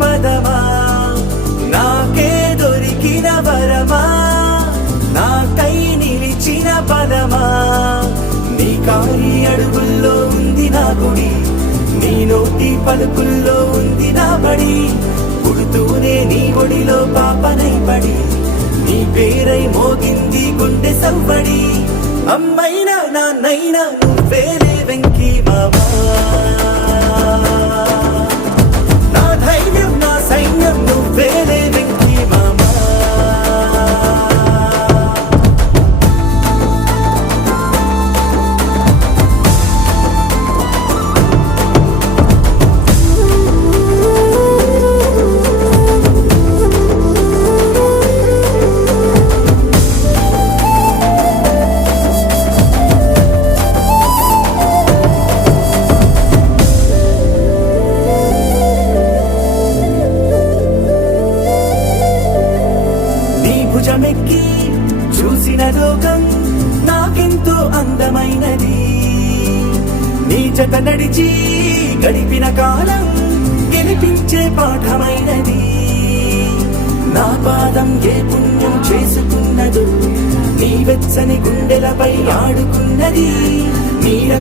పదమా నాకే దొరికిన వరమా నాకై నిలిచిన పదమా నీ కాలి అడుగుల్లో ఉంది నా గుడి నీ నోటి పలుకుల్లో ఉంది నా బడి పుడుతూనే నీ ఒడిలో పాపనై పడి నీ పేరై మోగింది గుండె సవ్వడి అమ్మైనా నాన్నైనా నువ్వేలే వెంకీ మామా నా ధైర్యం నా సైన్యం నువ్వేలే వెంకీ మామా భుజమెక్కి చూసిన లోకం నాకెంతో అందమైనది నీ జత నడిచి గడిపిన కాలం గెలిపించే పాఠమైనది నా పాదం ఏ పుణ్యం చేసుకున్నదో నీ వెచ్చని గుండెలపై ఆడుకున్నది నీ